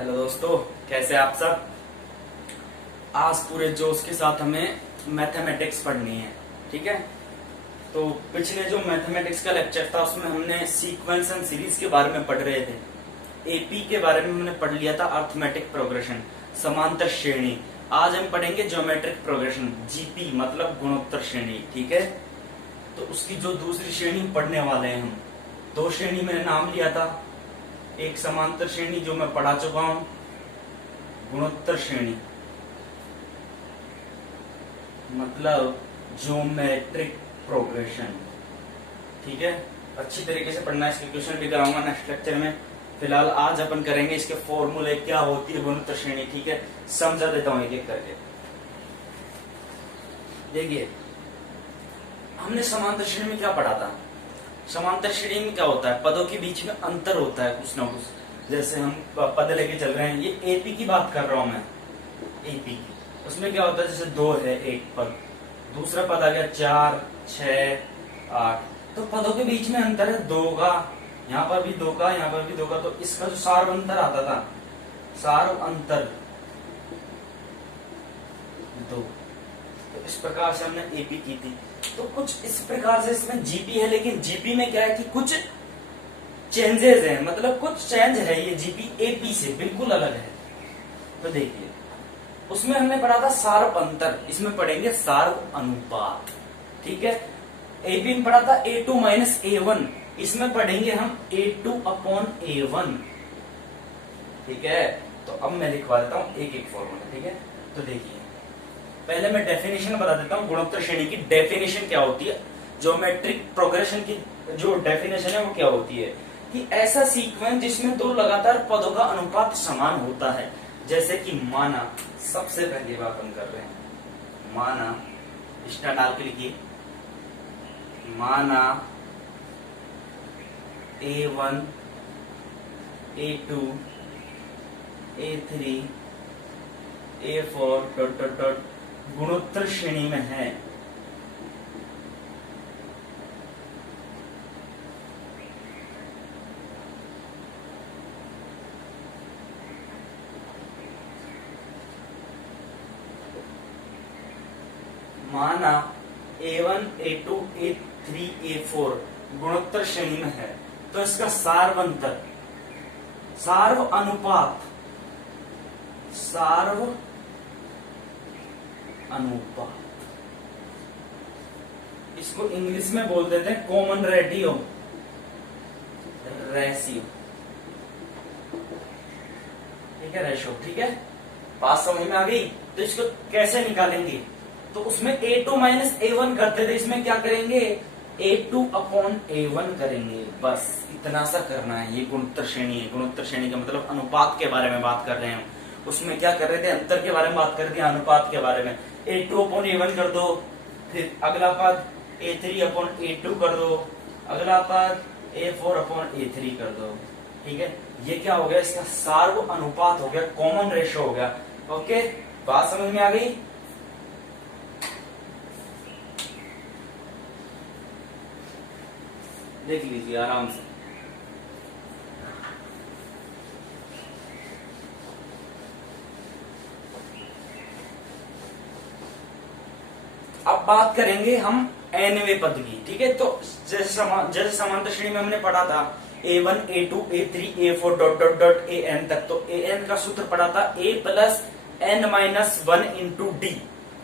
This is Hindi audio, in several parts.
हेलो दोस्तों, कैसे आप सब। आज पूरे जोश के साथ हमें मैथमेटिक्स पढ़नी है। ठीक है, तो पिछले जो मैथमेटिक्स का लेक्चर था उसमें हमने सीक्वेंस एंड सीरीज के बारे में पढ़ रहे थे। एपी के बारे में हमने पढ़ लिया था, अर्थमेटिक प्रोग्रेशन, समांतर श्रेणी। आज हम पढ़ेंगे ज्योमेट्रिक प्रोग्रेशन, जीपी मतलब गुणोत्तर श्रेणी। ठीक है, तो उसकी जो दूसरी श्रेणी पढ़ने वाले हैं हम, दो श्रेणी मैंने नाम लिया था। एक समांतर श्रेणी जो मैं पढ़ा चुका हूं, गुणोत्तर श्रेणी मतलब ज्योमेट्रिक प्रोग्रेशन। ठीक है, अच्छी तरीके से पढ़ना है, इसके क्वेश्चन भी कराऊंगा नेक्स्ट लेक्चर में। फिलहाल आज अपन करेंगे इसके फॉर्मूले, क्या होती है गुणोत्तर श्रेणी। ठीक है, समझा देता हूं एक एक करके। देखिए, हमने समांतर श्रेणी में क्या पढ़ा था। समांतर श्रेणी में क्या होता है, पदों के बीच में अंतर होता है कुछ ना कुछ। जैसे हम पद लेके चल रहे हैं, ये एपी की बात कर रहा हूं मैं, एपी की। उसमें क्या होता है, जैसे 2 है एक पद, दूसरा पद आ गया 4, 6, 8, तो पदों के बीच में अंतर है 2 का। यहाँ पर भी 2 का, यहाँ पर भी 2 का, तो इसका जो सार्व अंतर आता था, सार्व अंतर 2। तो इस प्रकार से हमने एपी की थी। तो कुछ इस प्रकार से इसमें जीपी है, लेकिन जीपी में क्या है कि कुछ चेंजेस हैं, मतलब कुछ चेंज है। ये जीपी एपी से बिल्कुल अलग है। तो देखिए, उसमें हमने पढ़ा था सार्व अंतर, इसमें पढ़ेंगे सार्व अनुपात। ठीक है, एपी में पढ़ा था A2 माइनस A1, इसमें पढ़ेंगे हम A2 अपॉन A1। ठीक है, तो अब मैं लिखवा देता हूं एक एक फॉर्मूला। ठीक है, तो देखिए, पहले मैं डेफिनेशन बता देता हूं। गुणोत्तर श्रेणी की डेफिनेशन क्या होती है, ज्योमेट्रिक प्रोग्रेशन की जो डेफिनेशन है वो क्या होती है कि ऐसा सीक्वेंस जिसमें दो लगातार पदों का अनुपात समान होता है। जैसे कि माना, सबसे पहली बात हम कर रहे हैं, माना, स्टार डाल के लिखिए, माना A1, A2, A3, A4 dot dot dot गुणोत्तर श्रेणी में है। माना A1, A2, A3, A4 गुणोत्तर श्रेणी में है, तो इसका सार्व अंतर, सार्व अनुपात, सार्व अनुपात, इसको इंग्लिश में बोल देते हैं कॉमन रेडियो रेशियो। ठीक है, रेशियो। ठीक है, बात समझ में आ गई। तो इसको कैसे निकालेंगे, तो उसमें A2 माइनस A1 करते थे, इसमें क्या करेंगे, A2 अपॉन A1 करेंगे। बस इतना सा करना है। ये गुणोत्तर श्रेणी है। गुणोत्तर श्रेणी का मतलब अनुपात के बारे में बात कर रहे हैं। उसमें क्या कर रहे थे, अंतर के बारे में बात कर रहे थे, अनुपात के बारे में। A2 अपॉन A1 कर दो, फिर अगला पद A3 अपॉन A2 कर दो, अगला पद A4 अपॉन A3 कर दो। ठीक है, ये क्या हो गया, इसका सार्व अनुपात हो गया, कॉमन रेशियो हो गया। ओके, बात समझ में आ गई। देख लीजिए आराम से। अब बात करेंगे हम nवें पद की। ठीक है, तो जैसे समांतर श्रेणी में हमने पढ़ा था A1, A2, A3, A4 dot dot dot AN तक, तो AN का सूत्र पढ़ा था A plus N minus 1 into D,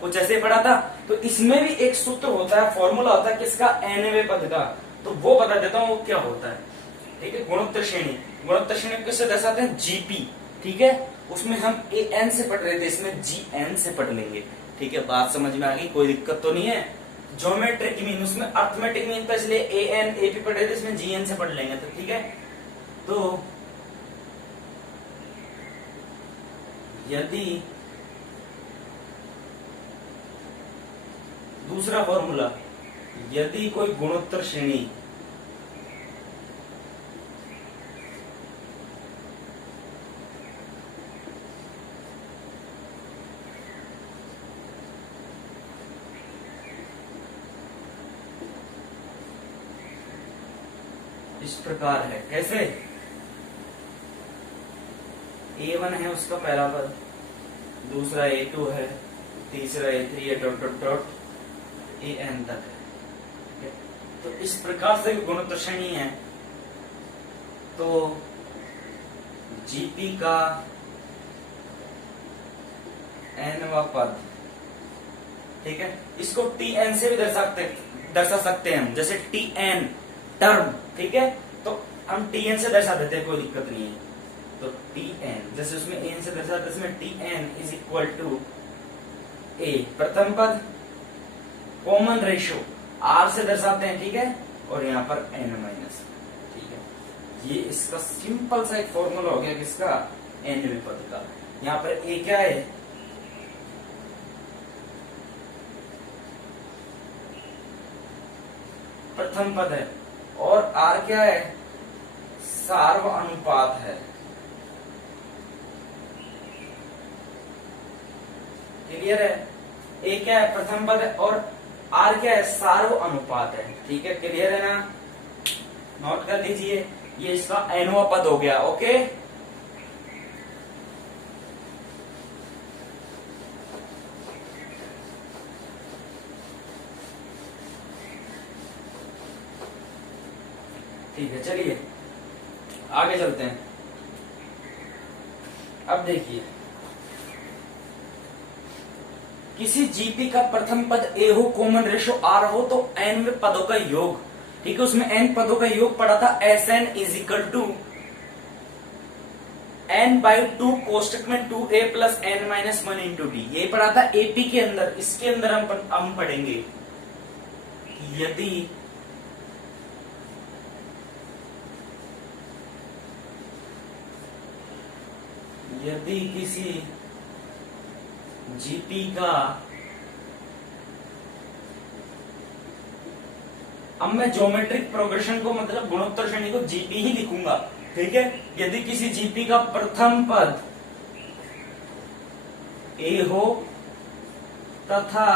कुछ ऐसे पढ़ा था। तो इसमें भी एक सूत्र होता है, फॉर्मूला होता है किसका, nवें पद का। तो वो बता देता हूं वो क्या होता है। ठीक है, गुणोत्तर श्रेणी, गुणोत्तर श्रेणी किससे दर्शाते हैं, जीपी। ठीक है, उसमें हम AN से पढ़ रहे थे, इसमें GN से पढ़ लेंगे। ठीक है, बात समझ में आ गई, कोई दिक्कत तो नहीं है। ज्योमेट्रिक मीन, उसमें अर्थमेटिक मीन था, इसलिए AN AP पढ़ रहे थे, इसमें GN से पढ़ लेंगे। तो ठीक है, तो यदि दूसरा फॉर्मूला, यदि कोई गुणोत्तर श्रेणी इस प्रकार है, कैसे, A1 है उसका पहला पद, दूसरा A2 है, तीसरा A3 है, डॉट डॉट डॉट AN तक है। ठीक है, तो इस प्रकार से गुणोत्तर श्रेणी है। तो GP का nवा पद, ठीक है, इसको TN से भी दर्शा सकते हैं हम, जैसे TN टर्म, ठीक है, तो हम TN से दर्शा देते हैं, कोई दिक्कत नहीं है। तो TN जैसे उसमें N से दर्शाते, इसमें TN is equal to A प्रथम पद, कॉमन रेशो R से दर्शाते हैं, ठीक है, और यहाँ पर N माइनस, ठीक है। ये इसका सिंपल सा एक फॉर्मूला हो गया किसका, Nवें पद का। यहाँ पर A क्या है, प्रथम पद है, और R क्या है, सार्व अनुपात है। क्लियर है, A क्या है, प्रथम पद है, और R क्या है, सार्व अनुपात है। ठीक है, क्लियर है ना, नोट कर लीजिए, ये इसका nवां पद हो गया। ओके, ठीक है, चलिए आगे चलते हैं। अब देखिए, किसी जीपी का प्रथम पद ए हो, कॉमन रेशो आर हो, तो एन में पदों का योग, ठीक है, उसमें एन पदों का योग पड़ा था S N is equal to N by 2 कोष्टक में 2a plus N minus 1 into D, ये पढ़ा था एपी के अंदर। इसके अंदर हम पढ़ेंगे, यदि किसी जीपी का, अब मैं ज्योमेट्रिक प्रोग्रेशन को मतलब गुणोत्तर श्रेणी को जीपी ही लिखूंगा, ठीक है। यदि किसी जीपी का प्रथम पद ए हो तथा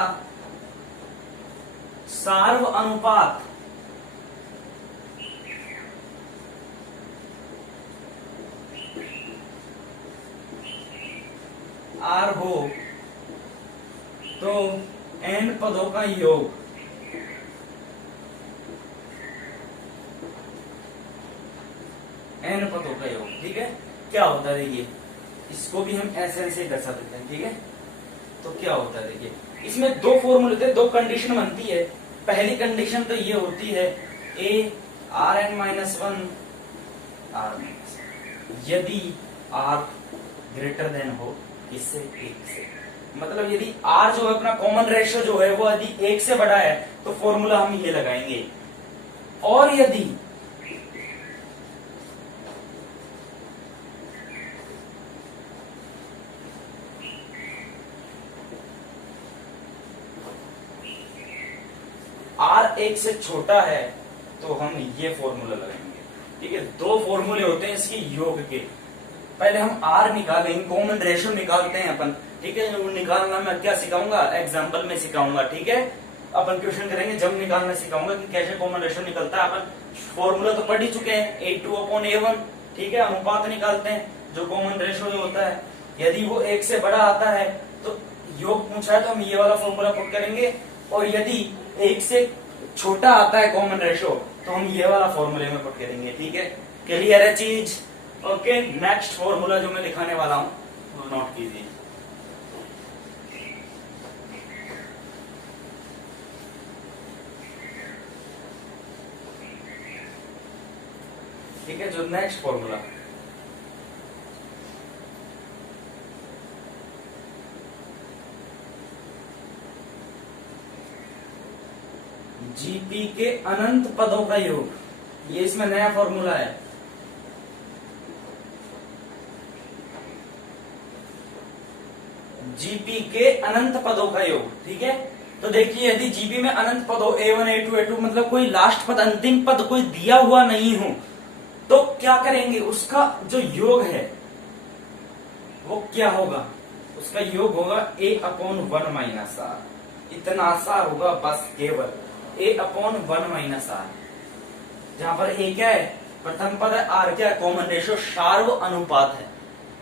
सार्व अनुपात आर हो, तो एन पदों का योग एन पदों का योग, ठीक है, क्या होता है देखिए, इसको भी हम एस से दर्शा देते हैं, ठीक है। तो क्या होता है देखिए, इसमें दो फॉर्मूले थे, दो कंडीशन बनती है। पहली कंडीशन तो ये होती है A R N minus 1 R minus, यदि आर ग्रेटर देन हो इससे एक से, मतलब यदि आर जो है अपना कॉमन रेशियो जो है वो यदि एक से बड़ा है तो फॉर्मूला हम ये लगाएंगे, और यदि आर एक से छोटा है तो हम ये फॉर्मूला लगाएंगे, ठीक है। दो फॉर्मूले होते हैं इसके योग के, पहले हम आर निकालेंगे, कॉमन रेशियो निकालते हैं अपन, ठीक है। वो निकालना मैं क्या सिखाऊंगा, एग्जाम्पल में सिखाऊंगा, ठीक है। अपन क्वेश्चन करेंगे जब निकालना सिखाऊंगा कि कैसे कॉमन रेशियो निकलता है। अपन फॉर्मूला तो पढ़ ही चुके हैं, A2/A1, ठीक है। अनुपात निकालते हैं, जो कॉमन रेशियो जो होता है, यदि वो एक से बड़ा आता है तो योग पूछा है तो हम ये वाला फॉर्मूला पुट करेंगे, और यदि एक से छोटा आता है कॉमन रेशियो तो हम ये वाला फॉर्मूले में पुट करेंगे, ठीक है। क्लियर है चीज, ओके। नेक्स्ट फॉर्मूला जो मैं दिखाने वाला हूं वो नोट कीजिए, ठीक है। जो नेक्स्ट फॉर्मूला, जीपी के अनंत पदों का योग, ये इसमें नया फॉर्मूला है। जीपी के अनंत पदों का योग, ठीक है। तो देखिए, यदि जीपी में अनंत पद हो, A1 A2 A2, मतलब कोई लास्ट पद, अंतिम पद कोई दिया हुआ नहीं हो, तो क्या करेंगे, उसका जो योग है वो क्या होगा, उसका योग होगा A/1 माइनस आर, इतना सा होगा बस, केवल A/1 माइनस आर, जहां पर A क्या है, प्रथम पद है, आर क्या है, कॉमन रेशियो, सार्व अनुपात है,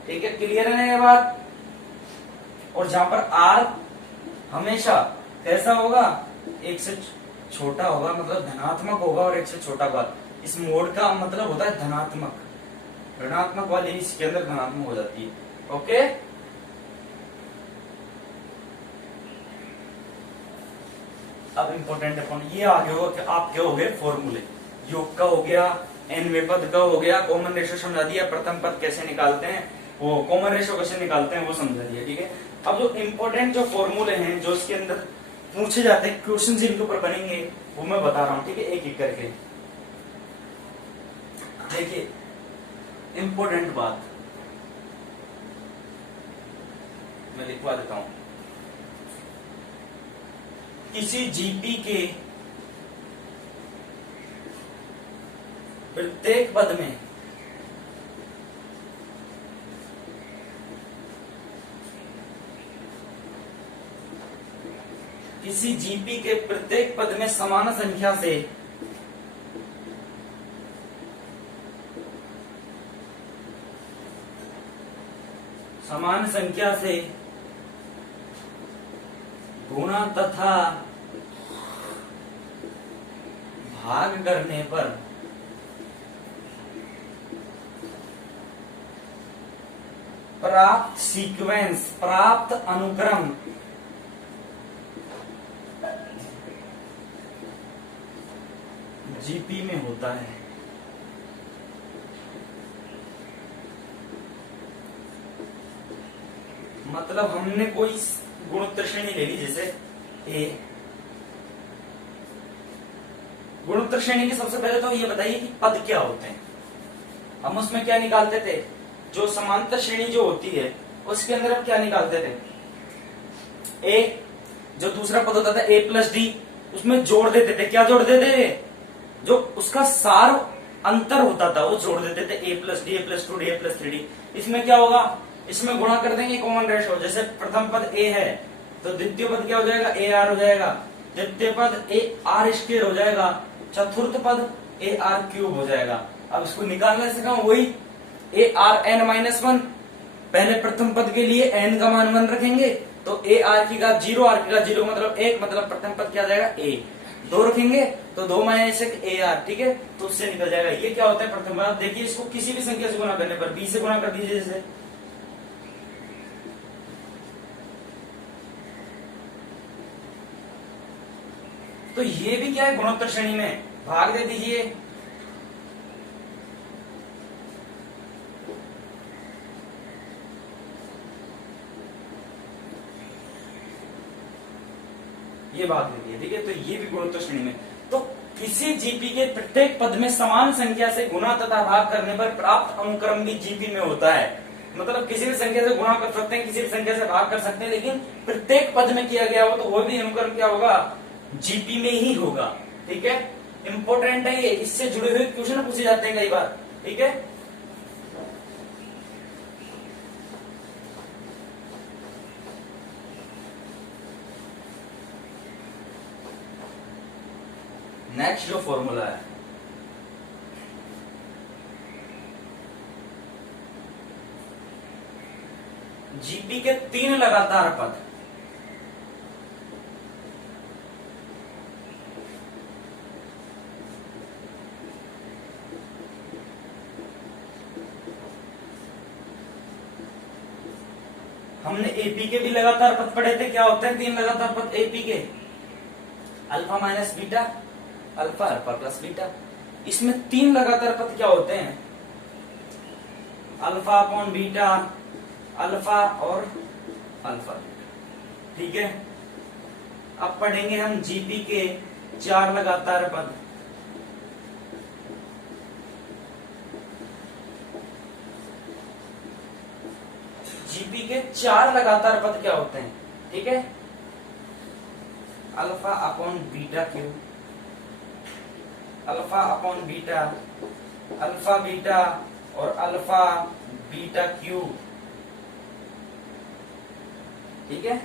ठीक है, क्लियर है ना ये बात। और जहां पर आर हमेशा कैसा होगा, एक से छोटा होगा, मतलब धनात्मक होगा, और एक से छोटा होगा। इस मोड का मतलब होता है धनात्मक, ऋणात्मक वाली इसके अंदर धनात्मक हो जाती है। ओके, अब इंपॉर्टेंट अपॉन ये आगे होगा कि आपके हो गए फॉर्मूले, योग का हो गया, एनवे पद का हो गया, कॉमन रेशियो समझा दिया, प्रथम पद कैसे निकालते हैं, वो कॉमन रेशियो कैसे निकालते हैं वो समझा दिया। ठीक है, अब जो इंपॉर्टेंट जो फॉर्मूले हैं जो इसके अंदर पूछे जाते हैं, क्वेश्चन जिनके ऊपर बनेंगे वो मैं बता रहा हूं। ठीक है, एक एक करके देखिए। इंपॉर्टेंट बात मैं लिखवा देता हूं, किसी जीपी के प्रत्येक पद में किसी जीपी के प्रत्येक पद में समान संख्या से गुणा तथा भाग करने पर प्राप्त सीक्वेंस, प्राप्त अनुक्रम जीपी में होता है। मतलब हमने कोई गुणोत्तर श्रेणी ले ली, जैसे ए। गुणोत्तर श्रेणी की सबसे पहले तो ये बताइए कि पद क्या होते हैं। हम उसमें क्या निकालते थे, जो समांतर श्रेणी जो होती है उसके अंदर हम क्या निकालते थे, ए। जो दूसरा पद होता था ए प्लस डी, उसमें जोड़ देते थे। क्या जोड़ देते थे, जो उसका सार अंतर होता था वो जोड़ देते थे, ए प्लस डी, ए प्लस टू डी, ए प्लस थ्री डी। इसमें क्या होगा, इसमें गुणा कर देंगे कॉमन रेशियो। जैसे प्रथम पद ए है तो द्वितीय पद क्या हो जाएगा, ए आर हो जाएगा। तृतीय पद ए आर स्क्वायर हो जाएगा। चतुर्थ पद ए आर क्यूब हो जाएगा। अब इसको निकालने से कहा वही A R N minus one. पहले प्रथम पद के लिए एन का मान 1 रखेंगे तो ए आर की घात 0, आर की घात 0 मतलब 1, मतलब प्रथम पद क्या आ जाएगा ए। 2 रखेंगे तो 2 माइनस 1 ए आर। ठीक है, तो उससे निकल जाएगा। ये क्या होता है प्रथम पद। देखिए इसको किसी भी संख्या से गुणा करने पर, बी से गुणा कर दीजिए जैसे, तो ये भी क्या है गुणोत्तर श्रेणी में, भाग दे दीजिए। ये भाग दे दिए। ठीक है, तो ये भी गुणोत्तर श्रेणी में। तो किसी जीपी के प्रत्येक पद में समान संख्या से गुणा तथा भाग करने पर प्राप्त अनुक्रम भी जीपी में होता है। मतलब किसी भी संख्या से गुणा कर सकते हैं, किसी भी संख्या से भाग कर सकते हैं, लेकिन प्रत्येक पद में किया गया हो तो वो भी अनुक्रम क्या होगा, जीपी में ही होगा। ठीक है, इंपॉर्टेंट है ये, इससे जुड़े हुए क्वेश्चन पूछे जाते हैं कई बार। ठीक है, नेक्स्ट जो फॉर्मूला है, जीपी के 3 लगातार पद हमने एपी के भी लगातार पद पढ़े थे। क्या होते हैं 3 लगातार पद एपी के, alpha minus beta, alpha alpha plus beta. इसमें 3 लगातार पद क्या होते हैं, अल्फा अपॉन बीटा, अल्फा और अल्फा बीटा। ठीक है, अब पढ़ेंगे हम जीपी के 4 लगातार पद। जीपी के 4 लगातार पद क्या होते हैं। ठीक है, alpha upon beta cube, alpha upon beta, alpha beta और अल्फा बीटा क्यूब। ठीक है,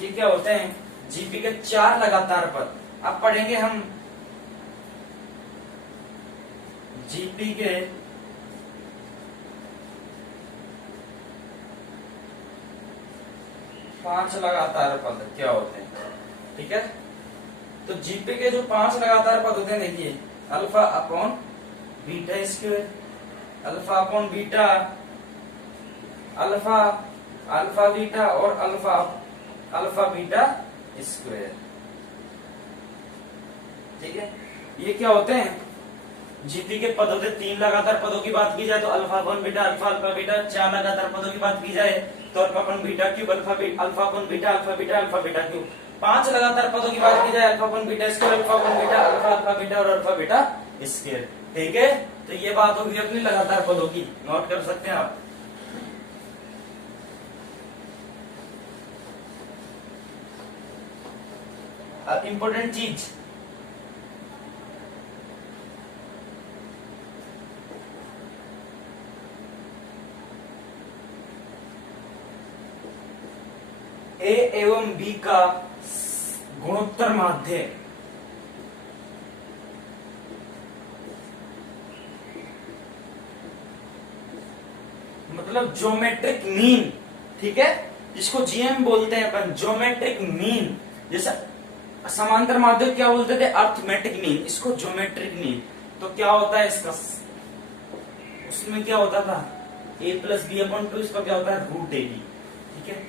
ये क्या होते हैं, जीपी के 4 लगातार पद। अब पढ़ेंगे हम जीपी के 5 लगातार पद क्या होते हैं, ठीक है। तो जीपी के जो 5 लगातार पद होते हैं, देखिए alpha upon beta square, alpha upon beta, alpha, alpha beta और अल्फा, अल्फा बीटा स्क्वायर, ठीक है। ये क्या होते हैं, जीपी के पद होते हैं। 3 लगातार पदों की बात की जाए तो alpha upon beta, alpha alpha beta. 4 लगातार पदों की बात की जाए तो alpha upon beta cube, alpha alpha upon beta, alpha beta, alpha beta cube. 5 लगातार पदों की बात की जाए, alpha upon beta square, alpha upon beta, alpha alpha beta और अल्फा बीटा स्क्वायर, ठीक है। तो ये बात होगी अपनी लगातार पदों की, नोट कर सकते हैं आप। अब इंपॉर्टेंट चीज, ए एवं बी का गुणोत्तर माध्य मतलब ज्योमेट्रिक मीन, ठीक है, जिसको जीएम बोलते हैं अपन, ज्योमेट्रिक मीन। जैसा समांतर माध्य क्या बोलते थे, अर्थमेटिक मीन, इसको ज्योमेट्रिक मीन। तो क्या होता है इसका, उसमें क्या होता था a प्लस बी अपॉन 2, इसका क्या होता है रूट ए बी, ठीक है।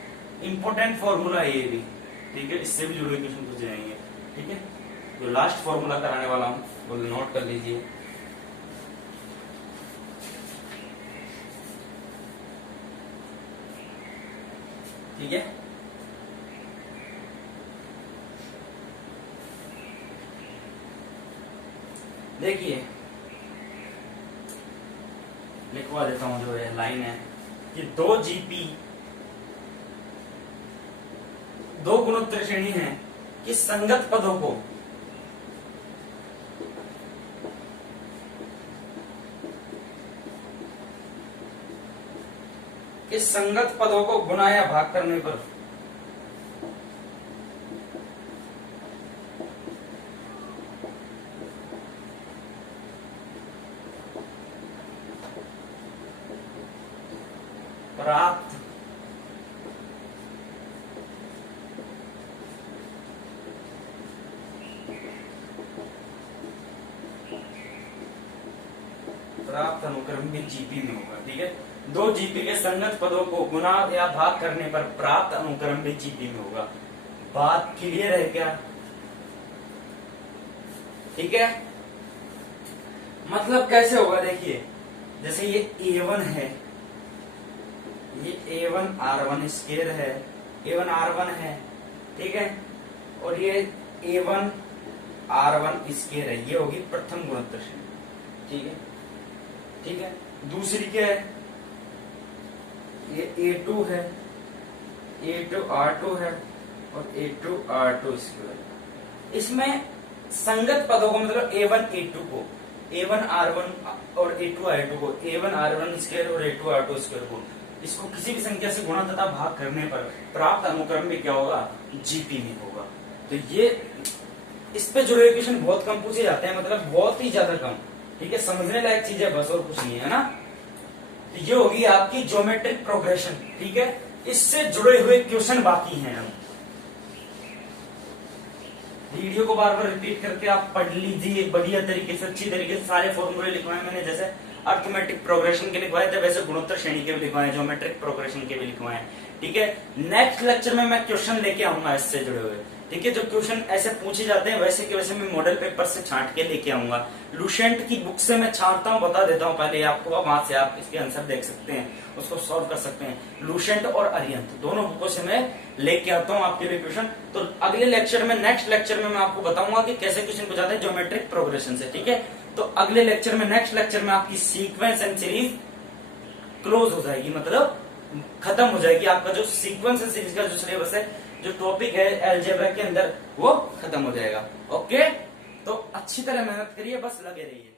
इंपॉर्टेंट फॉर्मूला ये भी, ठीक है, इससे भी जुड़े क्वेश्चन पूछ जाएंगे, ठीक है। जो लास्ट फॉर्मूला कराने वाला हूं वो नोट कर लीजिए। ठीक है, देखिए लिखवा देता हूं, जो है लाइन है कि 2 जीपी, 2 गुणोत्तर श्रेणी है कि संगत पदों को गुणा या भाग करने पर प्राप्त अनुक्रम भी जीपी में होगा, ठीक है। 2 जीपी के संगत पदों को गुणा या भाग करने पर प्राप्त अनुक्रम भी जीपी में होगा। बात क्लियर है क्या, ठीक है। मतलब कैसे होगा, देखिए जैसे ये A1 है, ये A1 R1 स्क्वायर है, A1 R1 है, ठीक है, और ये A1 R1 स्क्वायर है, ये होगी प्रथम गुणोत्तर श्रेणी, ठीक है, ठीक है। दूसरी क्या है, ये A2 है, A2 R2 है और A2 R2 स्क्वायर। इसमें संगत पदों को मतलब A1 A2 को, A1 R1 और A2 R2 को, A1 R1 स्क्वायर और A2 R2 स्क्वायर को, इसको किसी भी संख्या से गुणा तथा भाग करने पर प्राप्त अनुक्रम भी क्या होगा, जीपी में होगा। तो ये इस पे जुड़े क्वेश्चन बहुत कम पूछे जाते हैं, मतलब बहुत ही ज्यादा कम, ठीक है। समझने लायक चीज है बस, और कुछ नहीं है ना। तो ये होगी आपकी ज्योमेट्रिक प्रोग्रेशन, ठीक है। इससे जुड़े हुए क्वेश्चन बाकी हैं। हम वीडियो को बार बार रिपीट करके आप पढ़ लीजिए बढ़िया तरीके से, अच्छी तरीके से। सारे फॉर्मूले लिखवाए मैंने, जैसे अर्थमेटिक प्रोग्रेशन के लिखवाए थे वैसे गुणोत्तर श्रेणी के भी लिखवाए, ज्योमेट्रिक प्रोग्रेशन के भी लिखवाए, ठीक है। नेक्स्ट लेक्चर में मैं क्वेश्चन लेके आऊंगा इससे जुड़े हुए, ठीक है। जो क्वेश्चन ऐसे पूछे जाते हैं वैसे के वैसे मैं मॉडल पेपर से छांट के लेके आऊंगा। लुसेंट की बुक से मैं छांटता हूँ, बता देता हूँ पहले आपको, वहां से आप इसके आंसर देख सकते हैं, उसको सॉल्व कर सकते हैं। लुसेंट और अरिहंत दोनों बुकों से मैं लेके आता हूँ आपके लिए क्वेश्चन। तो अगले लेक्चर में, नेक्स्ट लेक्चर में मैं आपको बताऊंगा कि कैसे क्वेश्चन पूछाते हैं ज्योमेट्रिक प्रोग्रेशन से, ठीक है। तो अगले लेक्चर में, नेक्स्ट लेक्चर में आपकी सीक्वेंस एंड सीरीज क्लोज हो जाएगी, मतलब खत्म हो जाएगी। आपका जो सीक्वेंस एंड सीरीज का जो सिलेबस है, जो टॉपिक है अलजेब्रा के अंदर, वो खत्म हो जाएगा। ओके, तो अच्छी तरह मेहनत करिए, बस लगे रहिए।